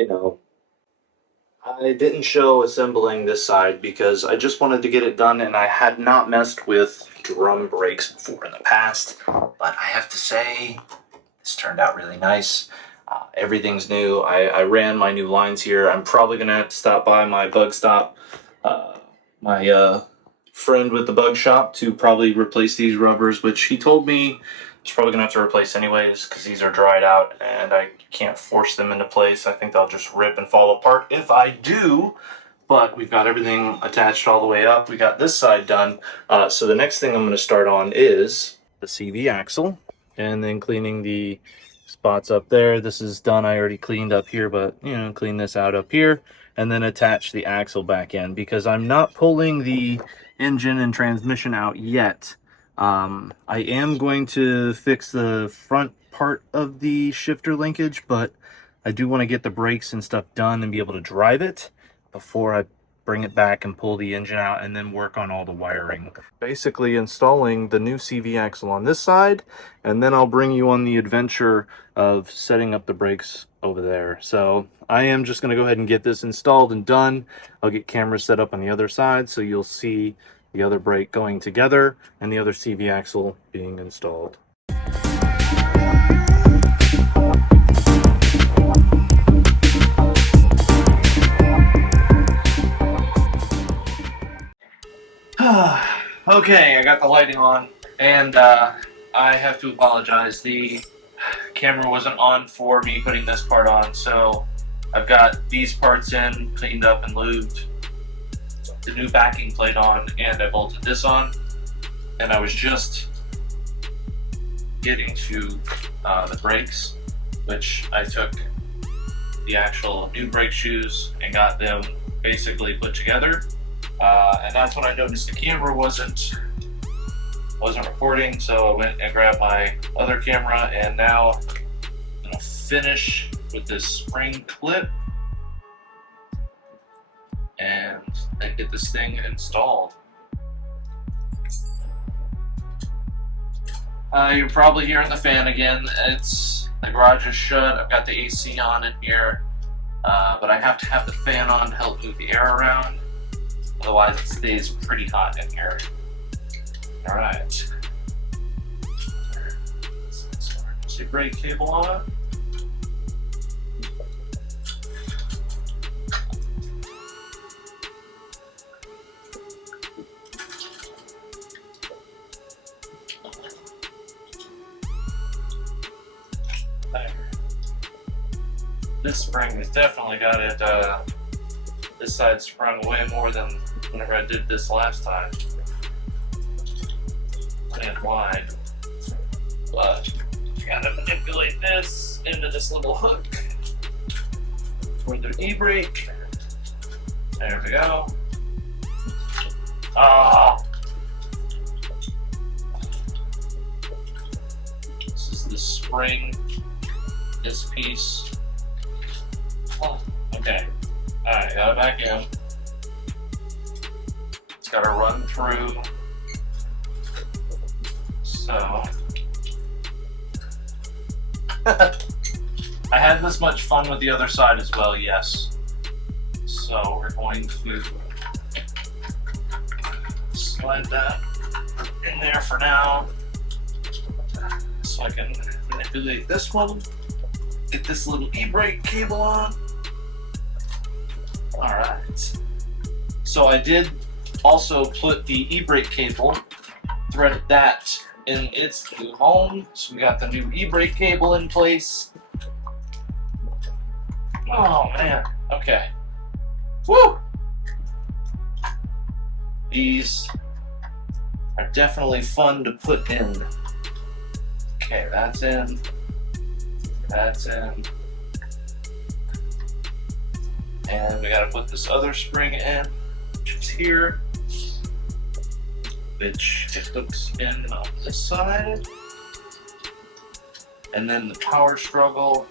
I know. I didn't show assembling this side because I just wanted to get it done and I had not messed with drum brakes before in the past. But I have to say, this turned out really nice. Everything's new. I ran my new lines here. I'm probably going to have to stop by my bug stop, my friend with the bug shop, to probably replace these rubbers, which he told me it's probably gonna have to replace anyways because these are dried out and I can't force them into place. I think they'll just rip and fall apart if I do. But we've got everything attached all the way up. We got this side done. So the next thing I'm going to start on is the CV axle and then cleaning the spots up there. This is done. I already cleaned up here, but clean this out up here and then attach the axle back in because I'm not pulling the engine and transmission out yet. I am going to fix the front part of the shifter linkage, but I do want to get the brakes and stuff done and be able to drive it before I bring it back and pull the engine out and then work on all the wiring. Basically installing the new CV axle on this side, and then I'll bring you on the adventure of setting up the brakes over there. So I am just going to go ahead and get this installed and done. I'll get cameras set up on the other side so you'll see the other brake going together and the other CV axle being installed. Okay, I got the lighting on, and I have to apologize. The camera wasn't on for me putting this part on, so I've got these parts in, cleaned up and lubed, the new backing plate on, and I bolted this on, and I was just getting to the brakes, which I took the actual new brake shoes and got them basically put together. And that's when I noticed the camera wasn't recording, so I went and grabbed my other camera, and now I'm gonna finish with this spring clip and get this thing installed. You're probably hearing the fan again. The garage is shut. I've got the AC on in here, but I have to have the fan on to help move the air around. Otherwise, it stays pretty hot in here. All right. Let's see, brake cable on. There. This spring has definitely got it. This side sprung way more than whenever I did this last time. And wide. But you gotta manipulate this into this little hook for the e-brake. There we go. This is the spring, this piece. Oh, okay. Alright, got it back in. It's got to run through. So, I had this much fun with the other side as well, yes. So we're going to slide that in there for now, so I can manipulate this one, get this little e-brake cable on. Alright, so I did also put the e-brake cable, threaded that in its new home, so we got the new e-brake cable in place. Oh man, okay. Woo! These are definitely fun to put in. Okay, that's in. That's in. And we gotta put this other spring in, which is here, which it hooks in on this side. And then the power struggle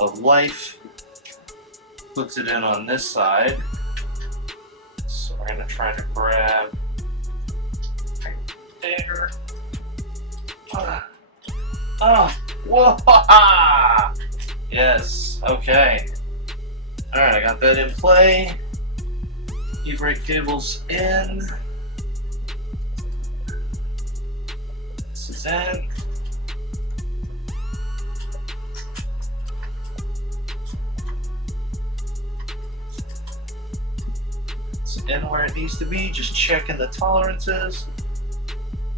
of life puts it in on this side. So we're gonna try to grab there. Whoa! Yes, okay. Alright, I got that in play. E-brake cable's in. This is in. It's in where it needs to be, just checking the tolerances.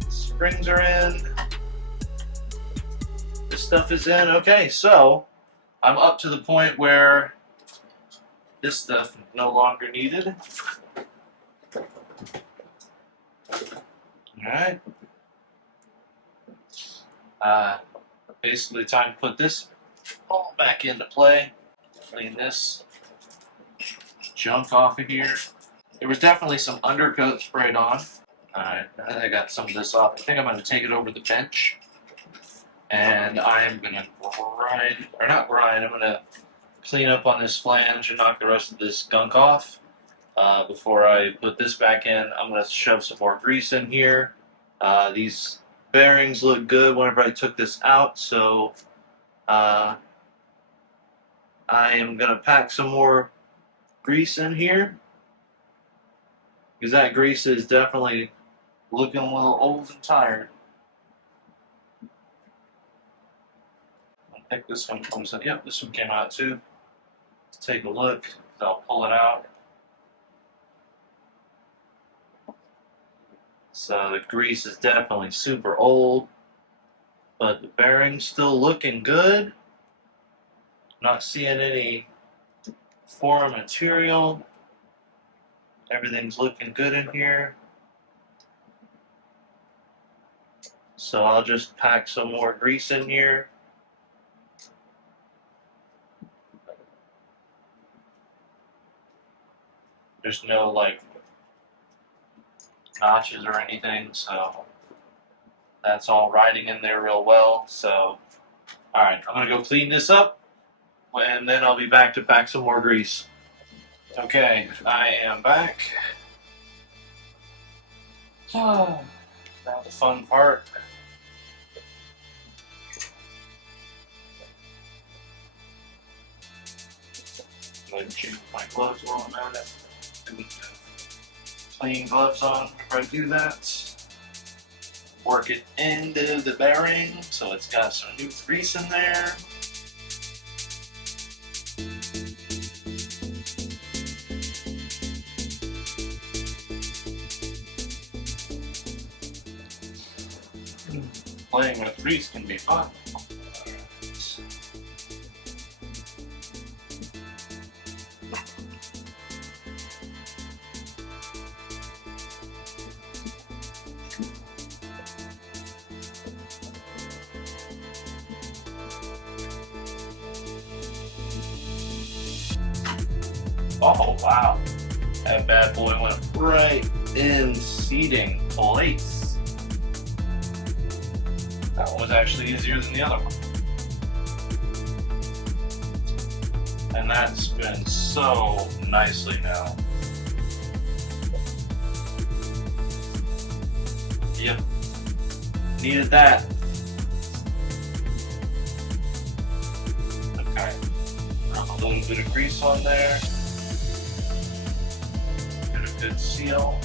Springs are in. This stuff is in. Okay, so I'm up to the point where this stuff is no longer needed. Alright. Basically time to put this all back into play. Clean this junk off of here. There was definitely some undercoat sprayed on. Alright, I got some of this off. I think I'm going to take it over the bench. And I am going to grind, or not grind, I'm going to clean up on this flange and knock the rest of this gunk off. Before I put this back in, I'm going to shove some more grease in here. These bearings look good whenever I took this out, so I am going to pack some more grease in here, because that grease is definitely looking a little old and tired. I think this one comes in. Yep, this one came out too. Let's take a look. I'll pull it out. So the grease is definitely super old, but the bearing's still looking good. Not seeing any foreign material. Everything's looking good in here. So I'll just pack some more grease in here. There's no like notches or anything, so that's all riding in there real well. So, alright, I'm gonna go clean this up, and then I'll be back to pack some more grease. Okay, I am back. Now the fun part. I'm going to change my gloves while I'm at it. Clean gloves on before I do that. Work it into the bearing so it's got some new grease in there. Playing with grease can be fun. Oh wow, that bad boy went right in seating place. That one was actually easier than the other one. And that's been so nicely now. Yep, needed that. Okay, a little bit of grease on there. Get a good seal.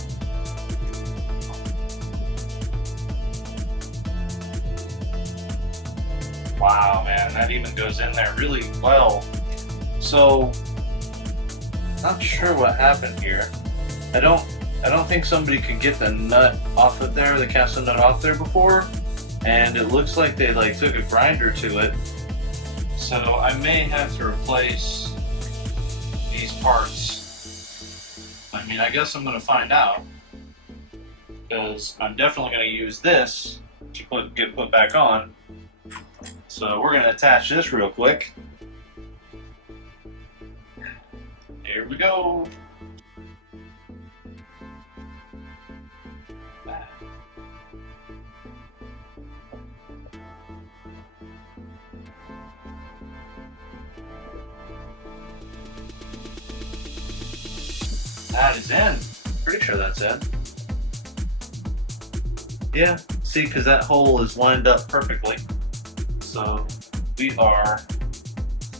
Wow, man, that even goes in there really well. So, not sure what happened here. I don't think somebody could get the nut off of there, the casting nut off there before, and it looks like they like took a grinder to it. So I may have to replace these parts. I mean, I guess I'm gonna find out, because I'm definitely gonna use this to get put back on. So we're gonna attach this real quick. Here we go. That is in. Pretty sure that's in. Yeah, see, because that hole is lined up perfectly. So we are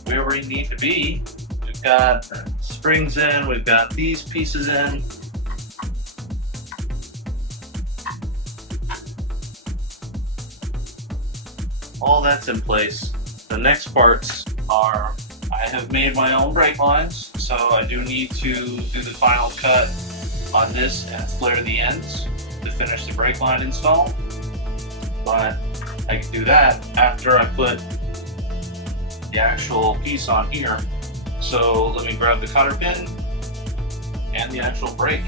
where we need to be. We've got springs in, we've got these pieces in. All that's in place. The next parts are, I have made my own brake lines, so I do need to do the final cut on this and flare the ends to finish the brake line install. But I can do that after I put the actual piece on here. So let me grab the cotter pin and the actual brake.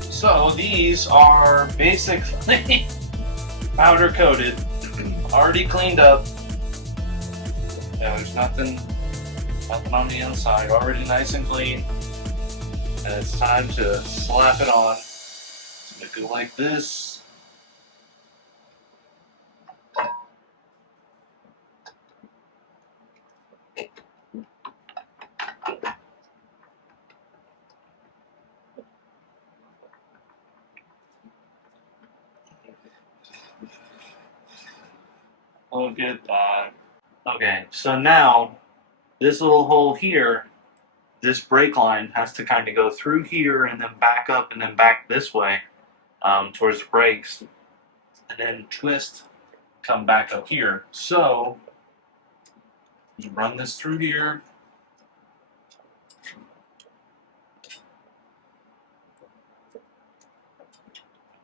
So these are basically powder coated, already cleaned up. Yeah, there's nothing on the inside, already nice and clean. And it's time to slap it on. Make it like this. Look at that. Okay, so now this little hole here, this brake line has to kind of go through here and then back up and then back this way towards the brakes, and then twist, come back up here. So you run this through here.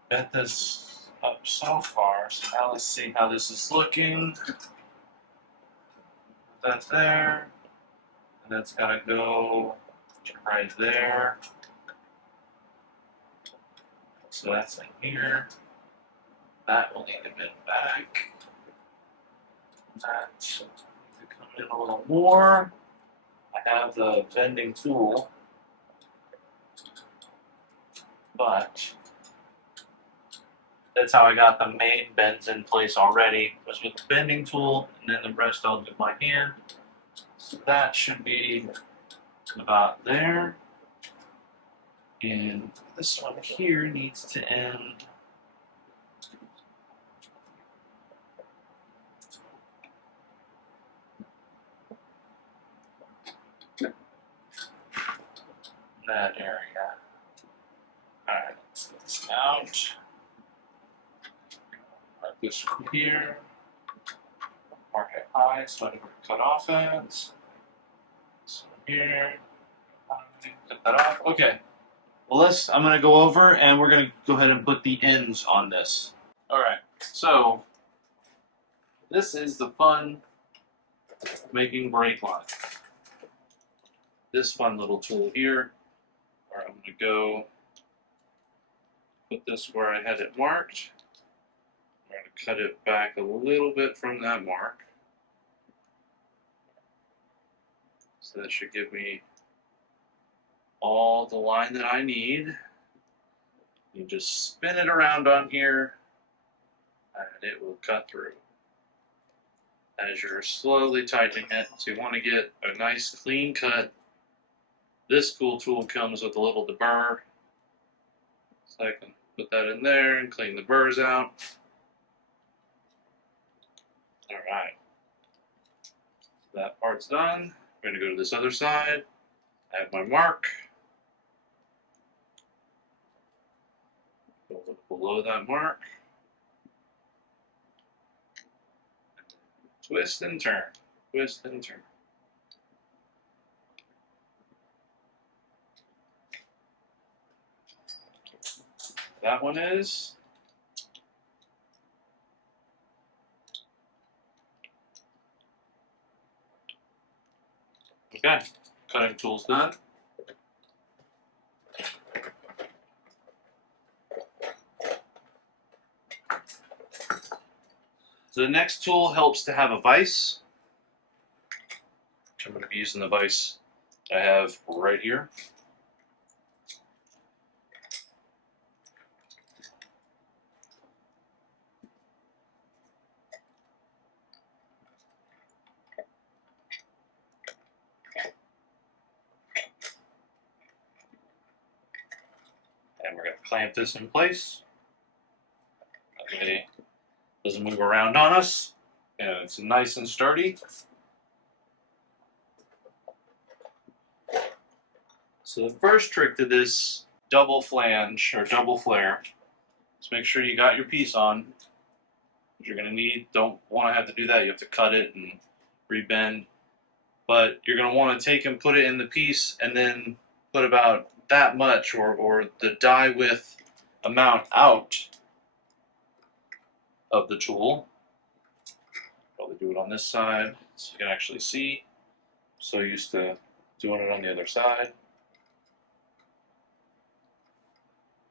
Get this up so far. So now let's see how this is looking. That's there. And that's got to go right there. So that's in here. That will need to bend back. That needs to come in a little more. I have the bending tool, but that's how I got the main bends in place already, was with the bending tool, and then the rest I'll do with my hand. So that should be about there. And this one here needs to end that area. Alright, let's get this out. Mark this from here. Mark it high so I know where to cut off at. So here. Cut that off. Okay. Well, I'm going to go over and we're going to go ahead and put the ends on this. Alright, so this is the fun making brake line. This fun little tool here, where I'm going to go put this where I had it marked. I'm going to cut it back a little bit from that mark. So that should give me all the line that I need. You just spin it around on here and it will cut through. As you're slowly tightening it, so you want to get a nice clean cut. This cool tool comes with a little deburr, so I can put that in there and clean the burrs out. Alright, so that part's done. I'm going to go to this other side, add my mark, go below that mark, twist and turn, twist and turn. That one is. Okay, cutting tool's done. So the next tool helps to have a vise. I'm going to be using the vise I have right here. And we're going to clamp this in place. That way it doesn't move around on us. And it's nice and sturdy. So the first trick to this double flange or double flare is make sure you got your piece on. You're going to need, don't want to have to do that. You have to cut it and rebend. But you're going to want to take and put it in the piece and then put about that much or the die width amount out of the tool. Probably do it on this side so you can actually see. So used to doing it on the other side.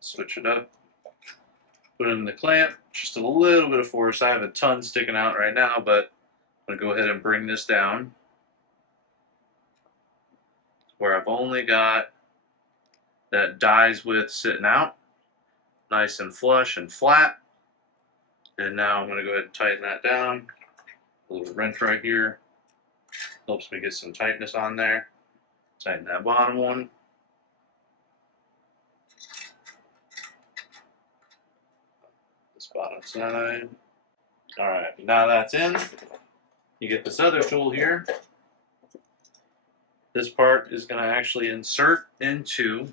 Switch it up. Put it in the clamp. Just a little bit of force. I have a ton sticking out right now, but I'm going to go ahead and bring this down where I've only got that die's width sitting out. Nice and flush and flat. And now I'm going to go ahead and tighten that down. A little wrench right here. Helps me get some tightness on there. Tighten that bottom one. This bottom side. Alright, now that's in. You get this other tool here. This part is going to actually insert into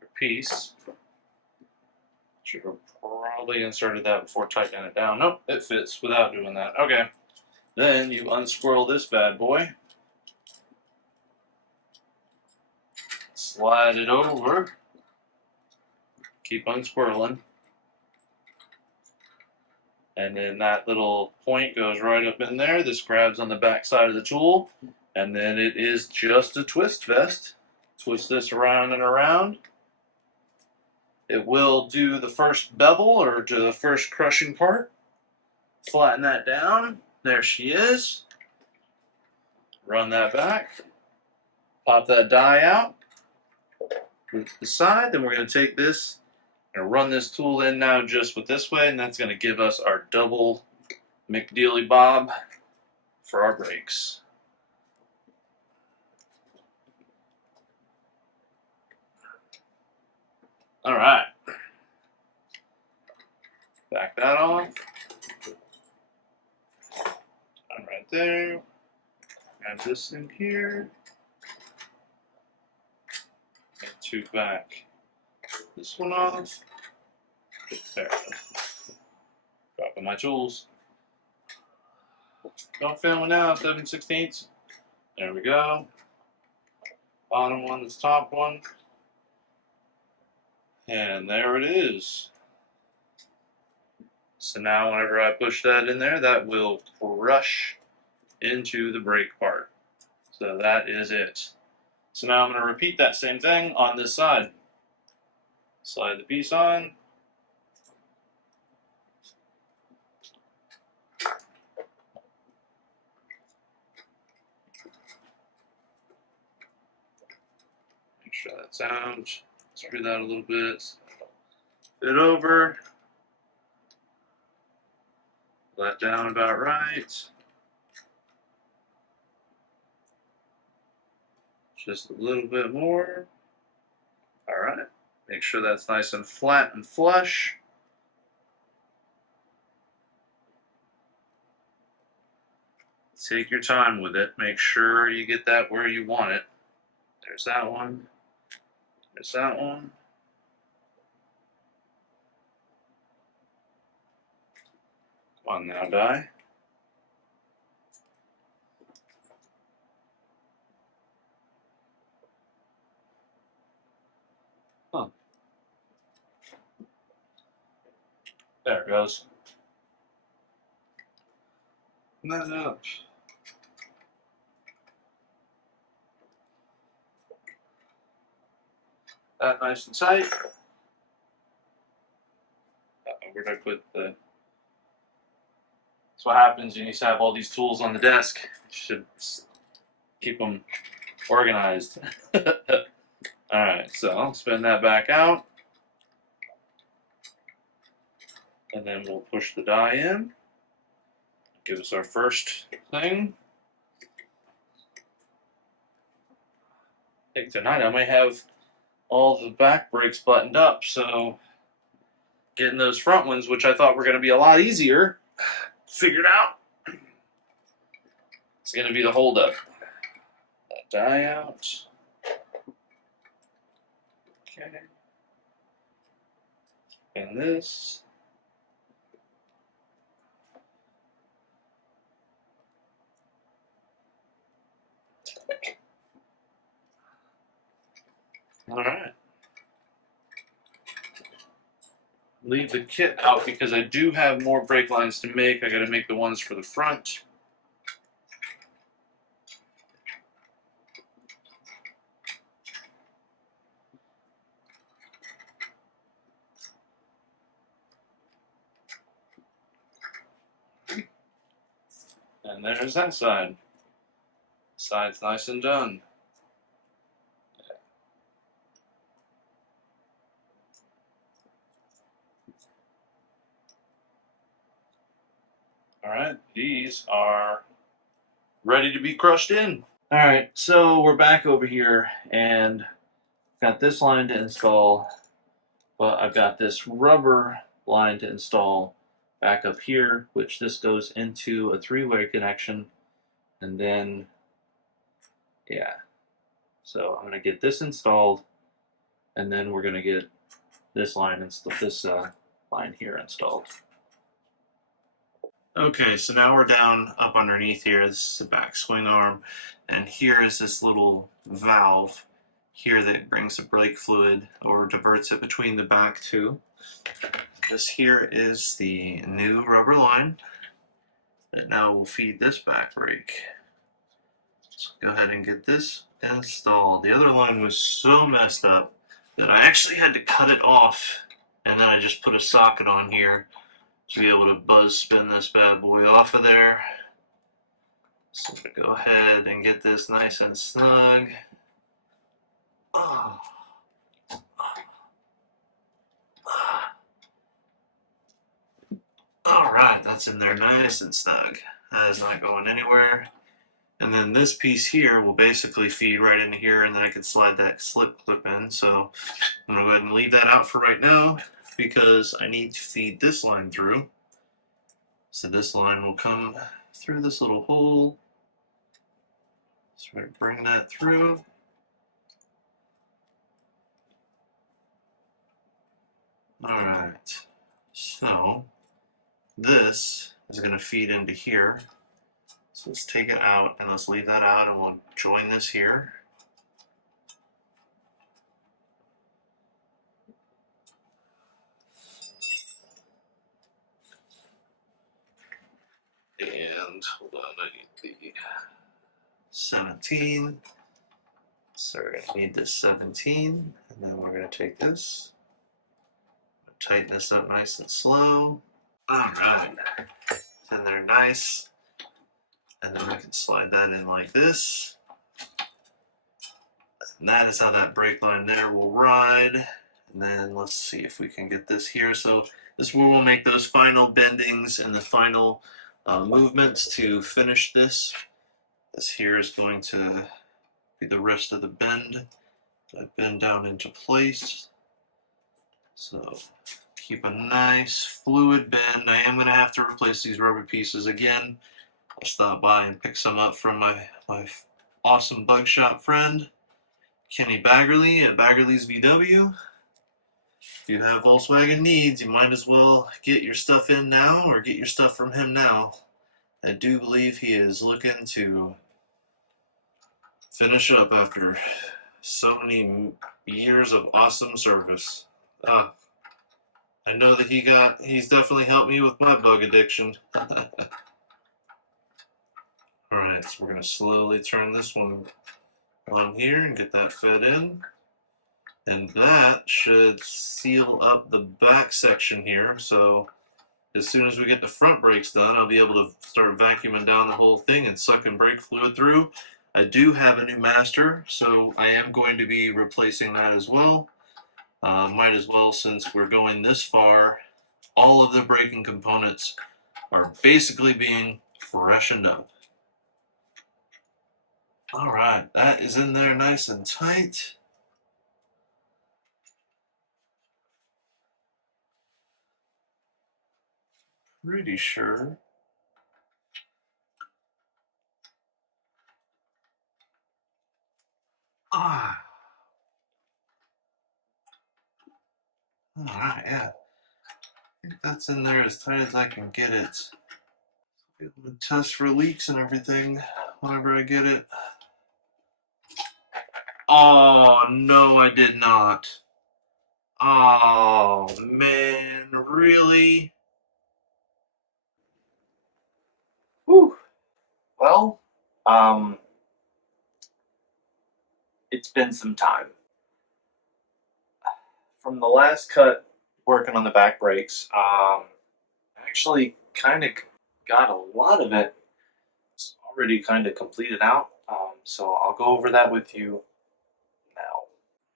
your piece. Should have probably inserted that before tightening it down. Nope, it fits without doing that. Okay. Then you unsquirrel this bad boy. Slide it over. Keep unsquirreling. And then that little point goes right up in there. This grabs on the back side of the tool. And then it is just a twist vest. Twist this around and around. It will do the first bevel or do the first crushing part. Flatten that down. There she is. Run that back. Pop that die out. Move to the side. Then we're going to take this and run this tool in now just with this way, and that's going to give us our double McDeely bob for our brakes. All right. Back that off. I'm right there. Grab this in here. And to back this one off. There. Dropping my tools. Don't fail me now, 7/16. There we go. Bottom one, this top one. And there it is. So now whenever I push that in there, that will crush into the brake part. So that is it. So now I'm going to repeat that same thing on this side. Slide the piece on. Make sure that's out. Screw that a little bit. Fit over. Let down about right. Just a little bit more. All right. Make sure that's nice and flat and flush. Take your time with it. Make sure you get that where you want it. There's that one. There's that one. Come on now, die. Huh. There it goes. That up. That nice and tight. Where did I put the... That's what happens when you used to have all these tools on the desk. You should keep them organized. Alright, so I'll spin that back out. And then we'll push the die in. Give us our first thing. I think tonight I might have all the back brakes buttoned up, so getting those front ones, which I thought were going to be a lot easier, figured out. It's going to be the holdup. That die out. Okay. And this. All right. Leave the kit out because I do have more brake lines to make. I got to make the ones for the front. And there's that side. Side's nice and done. All right, these are ready to be crushed in. All right, so we're back over here and got this line to install, but I've got this rubber line to install back up here, which this goes into a three-way connection, and then, yeah. So I'm gonna get this installed, and then we're gonna get this line line here installed. Okay, so now we're down up underneath here. This is the back swing arm, and here is this little valve here that brings the brake fluid or diverts it between the back two. This here is the new rubber line that now will feed this back brake. So go ahead and get this installed. The other line was so messed up that I actually had to cut it off, and then I just put a socket on here to be able to buzz spin this bad boy off of there. So go ahead and get this nice and snug. Oh. All right, that's in there nice and snug. That is not going anywhere. And then this piece here will basically feed right into here, and then I can slide that slip clip in. So I'm gonna go ahead and leave that out for right now because I need to feed this line through. So this line will come through this little hole. So we're gonna bring that through. All right, so this is gonna feed into here. So let's take it out and let's leave that out and we'll join this here. And hold on, I need the 17. So we're gonna need this 17, and then we're gonna take this, tighten this up nice and slow. All right, and they're nice. And then we can slide that in like this. And that is how that brake line there will ride. And then let's see if we can get this here. So this is where we'll make those final bendings and the final movements to finish this. This here is going to be the rest of the bend. I bend down into place. So keep a nice fluid bend. I am going to have to replace these rubber pieces again. I'll stop by and pick some up from my awesome bug shop friend, Kenny Baggerly at Baggerly's VW. If you have Volkswagen needs, you might as well get your stuff in now or get your stuff from him now. I do believe he is looking to finish up after so many years of awesome service. I know that he's definitely helped me with my bug addiction. Alright, so we're going to slowly turn this one on here and get that fed in. And that should seal up the back section here. So as soon as we get the front brakes done, I'll be able to start vacuuming down the whole thing and sucking brake fluid through. I do have a new master, so I am going to be replacing that as well. Might as well, since we're going this far, all of the braking components are basically being freshened up. All right, that is in there nice and tight. Pretty sure Ah. Alright, yeah. I think that's in there as tight as I can get it. Be able to test for leaks and everything whenever I get it. Oh, no, I did not. Oh, man, really? Whew. Well, um, it's been some time. From the last cut working on the back brakes, actually kind of got a lot of it already kind of completed out. So I'll go over that with you now.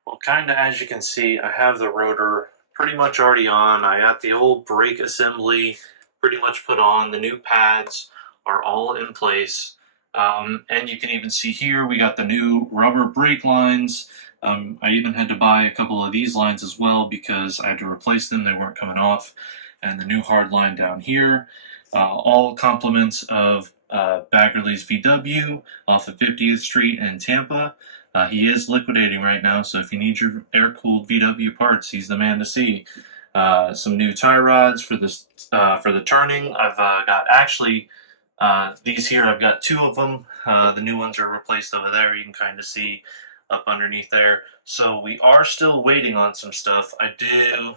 Well, kind of as you can see, I have the rotor pretty much already on. I got the old brake assembly pretty much put on. The new pads are all in place. And you can even see here, we got the new rubber brake lines. I even had to buy a couple of these lines as well because I had to replace them. They weren't coming off. And the new hard line down here. All compliments of Baggerly's VW off of 50th Street in Tampa. He is liquidating right now, so if you need your air-cooled VW parts, he's the man to see. Some new tie rods for this for the turning. I've got actually these here. I've got two of them. The new ones are replaced over there. You can kind of see up underneath there. So we are still waiting on some stuff. I do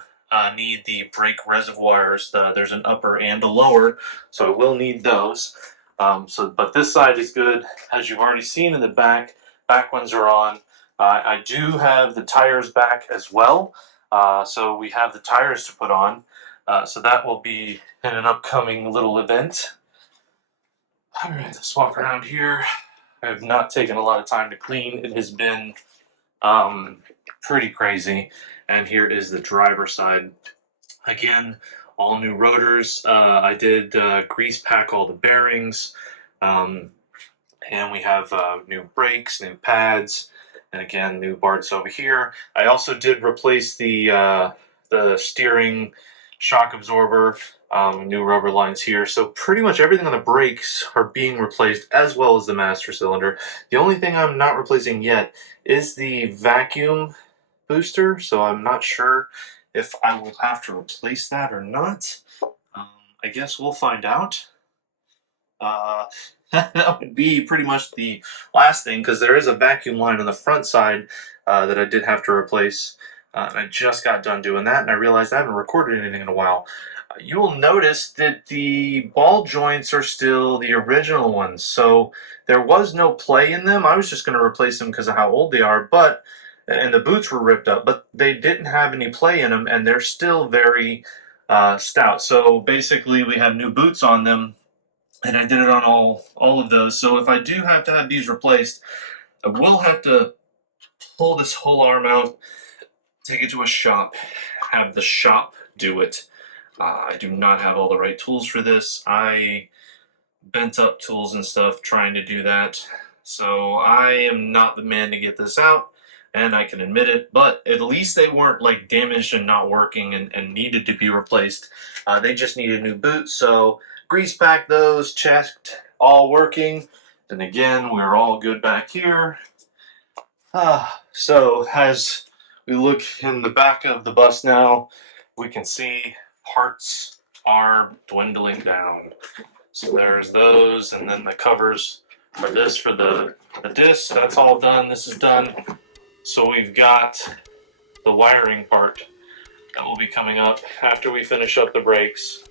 need the brake reservoirs. There's an upper and a lower, so I will need those. But this side is good, as you've already seen in the back. Back ones are on. I do have the tires back as well, so we have the tires to put on. So that will be in an upcoming little event. All right, let's walk around here. I have not taken a lot of time to clean. It has been pretty crazy. And here is the driver's side. Again, all new rotors. I did grease pack all the bearings. And we have new brakes, new pads, and again, new parts over here. I also did replace the steering shock absorber, new rubber lines here. So pretty much everything on the brakes are being replaced, as well as the master cylinder. The only thing I'm not replacing yet is the vacuum booster, so I'm not sure if I will have to replace that or not. I guess we'll find out. Uh, that would be pretty much the last thing, because there is a vacuum line on the front side that I did have to replace. And I just got done doing that, and I realized I haven't recorded anything in a while. You will notice that the ball joints are still the original ones, so there was no play in them. I was just going to replace them because of how old they are, and the boots were ripped up, but they didn't have any play in them, and they're still very stout. So basically, we have new boots on them, and I did it on all of those. So if I do have to have these replaced, I will have to pull this whole arm out, take it to a shop, have the shop do it. I do not have all the right tools for this. I bent up tools and stuff trying to do that. So I am not the man to get this out, and I can admit it, but at least they weren't like damaged and not working and needed to be replaced. They just needed new boots, so grease packed those, checked, all working, and again, we're all good back here. So as we look in the back of the bus now, we can see parts are dwindling down. So there's those, and then the covers are this for the disc. That's all done. This is done. So we've got the wiring part that will be coming up after we finish up the brakes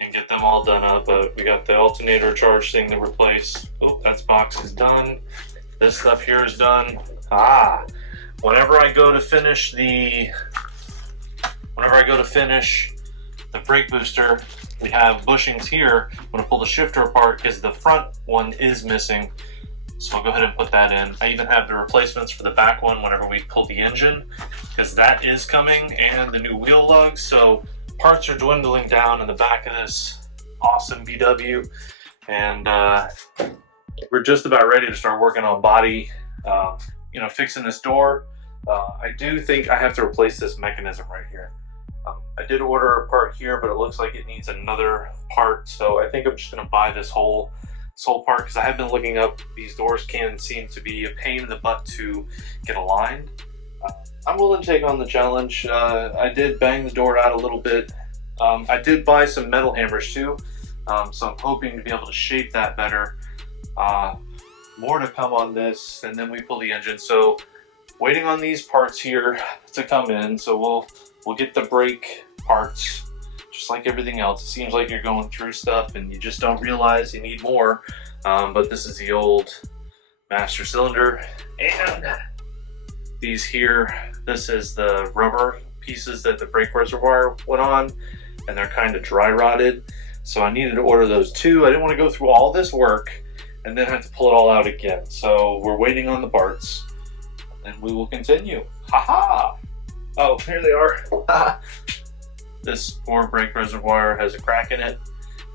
and get them all done up. We got the alternator charge thing to replace. Oh, that box is done. This stuff here is done. Whenever I go to finish the brake booster, we have bushings here. I'm going to pull the shifter apart because the front one is missing. So I'll go ahead and put that in. I even have the replacements for the back one whenever we pull the engine, because that is coming, and the new wheel lugs. So parts are dwindling down in the back of this awesome VW, and we're just about ready to start working on body, fixing this door. I do think I have to replace this mechanism right here. I did order a part here, but it looks like it needs another part, so I think I'm just going to buy this whole this whole part, because I have been looking up, these doors can seem to be a pain in the butt to get aligned. I'm willing to take on the challenge. I did bang the door out a little bit. I did buy some metal hammers too, so I'm hoping to be able to shape that better. More to come on this, and then we pull the engine. So waiting on these parts here to come in. So we'll get the brake parts, just like everything else. It seems like you're going through stuff and you just don't realize you need more. But this is the old master cylinder, and these here, this is the rubber pieces that the brake reservoir went on, and they're kind of dry rotted. So I needed to order those too. I didn't want to go through all this work and then have to pull it all out again. So we're waiting on the parts, and we will continue. Haha! Oh, here they are. This poor brake reservoir has a crack in it,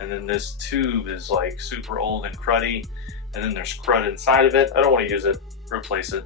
and then this tube is like super old and cruddy, and then there's crud inside of it. I don't want to use it, replace it.